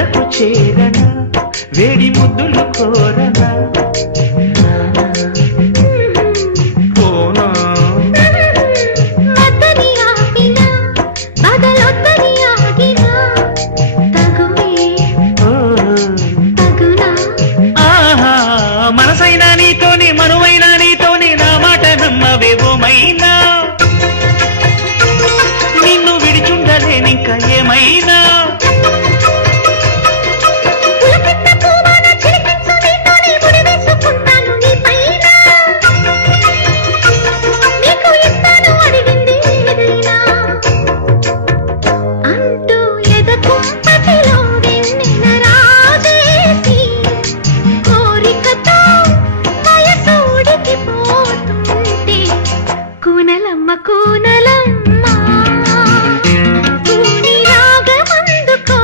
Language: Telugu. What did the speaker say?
వద్దకు చేరనా వేడి ముద్దులు కోరనా కోనా వద్దని ఆపినా బదలొద్దని ఆగినా తగువే ఓ తగునా ఆహా మనసైనా నీతోని మనువైనా నీతోని నా మాట నమ్మవేవోమైనా నిన్ను విడిచుండలేనింక ఏమైనా పులకింత పూవాన చిలికించు నీతోనే ముడివేసుకుంటాను నీ పైన నీకు ఇస్తాను అడిగింది ఏదైనా అంటూ ఎదకుంపటిలో